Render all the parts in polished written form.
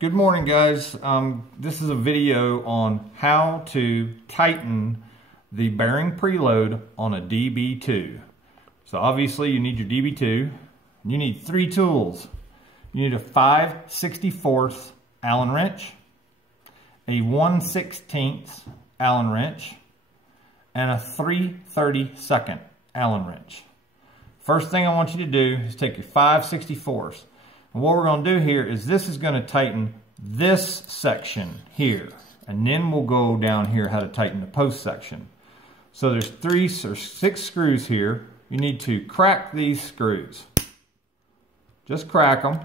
Good morning, guys. This is a video on how to tighten the bearing preload on a DB-2. So obviously you need your DB-2. You need three tools. You need a 5/64 Allen wrench, a 1/16 Allen wrench, and a 3/32 Allen wrench. First thing I want you to do is take your 5/64. And what we're going to do here is this is going to tighten this section here. And then we'll go down here how to tighten the post section. So there's 3 or 6 screws here. You need to crack these screws. Just crack them.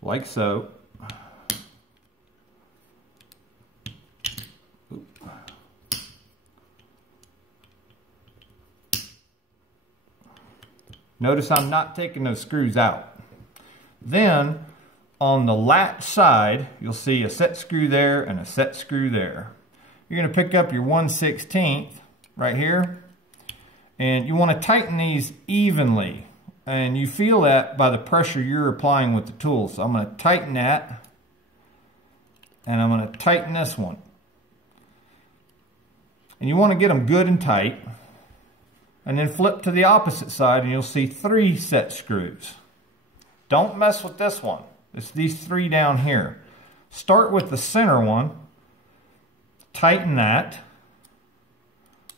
Like so. Notice I'm not taking those screws out. Then on the latch side, you'll see a set screw there and a set screw there. You're going to pick up your 1/16 right here, and you want to tighten these evenly. And you feel that by the pressure you're applying with the tool. So I'm going to tighten that, and I'm going to tighten this one. And you want to get them good and tight. And then flip to the opposite side and you'll see 3 set screws. Don't mess with this one. It's these 3 down here. Start with the center one, tighten that,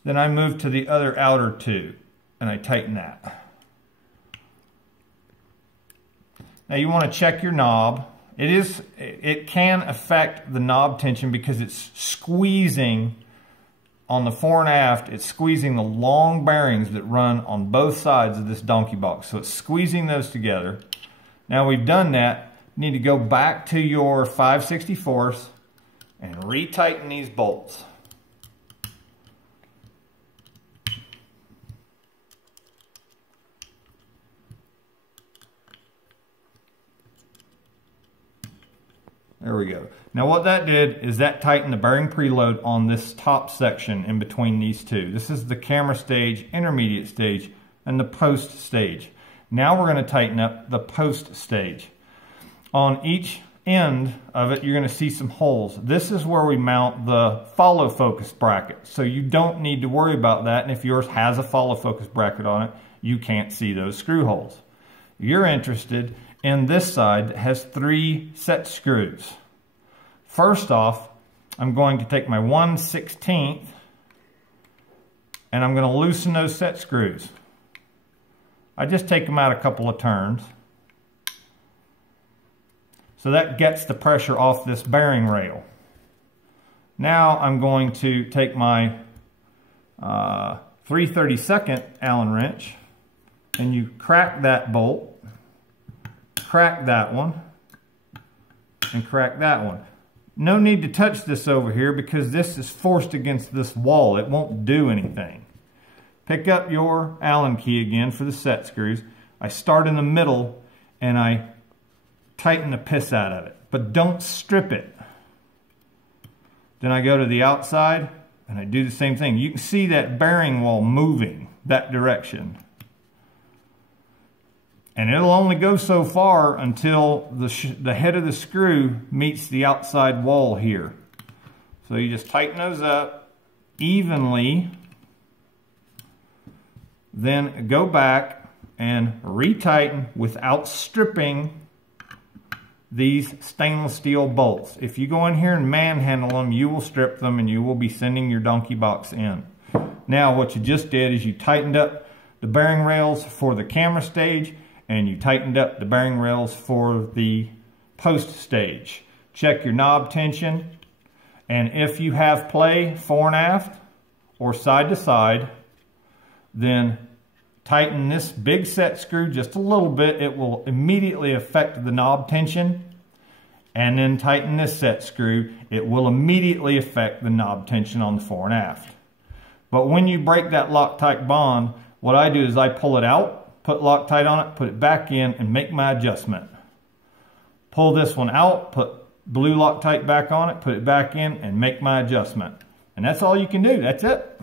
then I move to the other outer 2 and I tighten that. Now you want to check your knob. It can affect the knob tension because it's squeezing on the fore and aft. It's squeezing the long bearings that run on both sides of this donkey box. So it's squeezing those together. Now we've done that, you need to go back to your 5/64 and retighten these bolts. There we go. Now what that did is that tightened the bearing preload on this top section in between these 2. This is the camera stage, intermediate stage, and the post stage. Now we're going to tighten up the post stage. On each end of it, you're going to see some holes. This is where we mount the follow focus bracket. So you don't need to worry about that. And if yours has a follow focus bracket on it, you can't see those screw holes. You're interested in this side that has 3 set screws. First off, I'm going to take my 1/16 and I'm going to loosen those set screws. I just take them out a couple of turns. So that gets the pressure off this bearing rail. Now I'm going to take my 3/32 Allen wrench and you crack that bolt, crack that one, and crack that one. No need to touch this over here because this is forced against this wall. It won't do anything. Pick up your Allen key again for the set screws. I start in the middle and I tighten the piss out of it, but don't strip it. Then I go to the outside and I do the same thing. You can see that bearing wall moving that direction. And it'll only go so far until the head of the screw meets the outside wall here. So you just tighten those up evenly. Then go back and retighten without stripping these stainless steel bolts. If you go in here and manhandle them, you will strip them and you will be sending your donkey box in. Now what you just did is you tightened up the bearing rails for the camera stage and you tightened up the bearing rails for the post stage. Check your knob tension, and if you have play fore and aft or side to side, then tighten this big set screw just a little bit. It will immediately affect the knob tension. And then tighten this set screw. It will immediately affect the knob tension on the fore and aft. But when you break that Loctite bond, what I do is I pull it out, put Loctite on it, put it back in, and make my adjustment. Pull this one out, put blue Loctite back on it, put it back in, and make my adjustment. And that's all you can do. That's it.